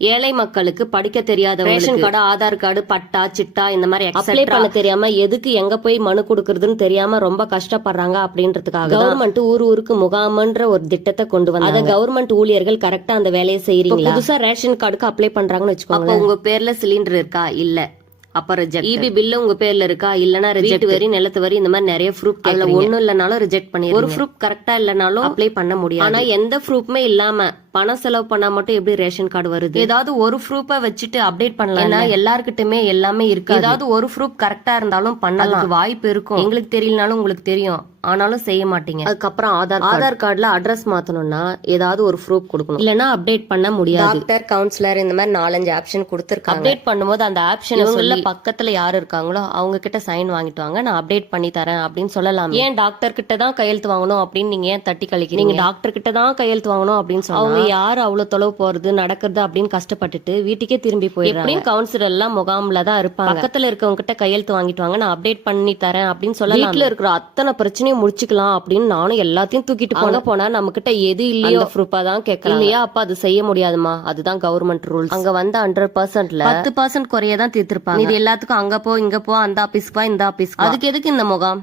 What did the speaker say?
ஏழை மக்களுக்கு படிக்க தெரியாத ரேஷன் கார்டு, ஆதார் கார்டு, பட்டா, சிட்டா இந்த மாதிரி அப்ளை பண்ண தெரியாம எதுக்கு எங்க போய் மனு கொடுக்கறதுன்னு தெரியாம ரொம்ப கஷ்டப்படுறாங்க அப்படின்றதுக்காக கவர்மெண்ட் ஊருக்கு முகாம்ன்ற ஒரு திட்டத்தை கொண்டு வந்து அதை கவர்மெண்ட் ஊழியர்கள் கரெக்டா அந்த வேலையை செய்யறீங்களா? புதுசா ரேஷன் கார்டுக்கு அப்ளை பண்றாங்கன்னு வச்சுக்கோங்க. உங்க பேர்ல சிலிண்டர் இருக்கா? இல்ல. அப்ப ரிஜெக்ட். இபி பில் உங்க பேர்ல இருக்கா? இல்லனா ரிஜெக்ட். வரி, நிலத்து வரி இந்த மாதிரி நிறைய ப்ரூஃப் அதுல ஒண்ணும் இல்லனாலும் ரிஜெக்ட் பண்ணி ஒரு ப்ரூஃப் கரெக்டா இல்லனாலும் அப்ளை பண்ண முடியாது. ஆனா எந்த ப்ரூஃப்மே இல்லாம பணம் செலவு பண்ணா மட்டும் எப்படி ரேஷன் கார்டு வருது? ஏதாவது ஒரு ப்ரூஃபை வச்சுட்டு அப்டேட் பண்ணலாம். ஏன்னா எல்லாருக்கிட்டுமே எல்லாமே இருக்கு. ஏதாவது ஒரு ப்ரூஃப் கரெக்டா இருந்தாலும் பண்ணலாம், வாய்ப்பு இருக்கும். எங்களுக்கு தெரியலனாலும் உங்களுக்கு தெரியும், ஆனாலும் செய்ய மாட்டீங்க. அதுக்கப்புறம் ஆதார் கார்டுல அட்ரஸ் மாத்தணும்னா ஏதாவது ஒரு ப்ரூஃப் கொடுக்கணும், இல்லனா அப்டேட் பண்ண முடியாது. டாக்டர், கவுன்சிலர் இந்த மாதிரி 4-5 ஆப்ஷன் கொடுத்திருக்காங்க. அப்டேட் பண்ணும்போது அந்த ஆப்ஷன் சொல்லி பக்கத்துல யாரு இருக்காங்களோ அவங்க கிட்ட சைன் வாங்கிட்டு வாங்க, நான் அப்டேட் பண்ணி தரேன் அப்படின்னு சொல்லலாம். ஏன் டாக்டர் கிட்ட தான் கையெழுத்து வாங்கணும் அப்படின்னு நீங்க ஏன் தட்டி கழிக்கிறீங்க? டாக்டர் கிட்ட தான் கையெழுத்து வாங்கணும் அப்படின்னு சொன்னா அவங்க யாரு அவ்வளவு தொலைவு போறது நடக்கிறது அப்படின்னு கஷ்டப்பட்டுட்டு வீட்டுக்கே திரும்பி போயிடுறாங்க. கவுன்சிலர் எல்லாம் முகாம்ல தான் இருப்பாங்க. பக்கத்துல இருக்கவங்க கிட்ட கையெழுத்து வாங்கிட்டு வாங்க, நான் அப்டேட் பண்ணி தரேன் அப்படின்னு சொல்லலாம். வீட்டுல இருக்கிற அத்தனை பிரச்சனையும் முடிச்சுக்கலாம் அப்படின்னு நானும் எல்லாத்தையும் தூக்கிட்டு போனா நம்ம கிட்ட எது இல்லையோ ப்ரூஃபா தான் கேட்கலாம். இல்லையா? அப்ப அது செய்ய முடியாதுமா, அதுதான் கவர்மெண்ட் ரூல்ஸ். அங்க வந்து 100%ல 10% குறையதான் தீர்த்திருப்பாங்க. இது எல்லாத்துக்கும் அங்க போ இங்க போ, அந்த ஆபீஸ்க்கு வா இந்த ஆபீஸ்க்கு. அதுக்கு எதுக்கு இந்த முகாம்?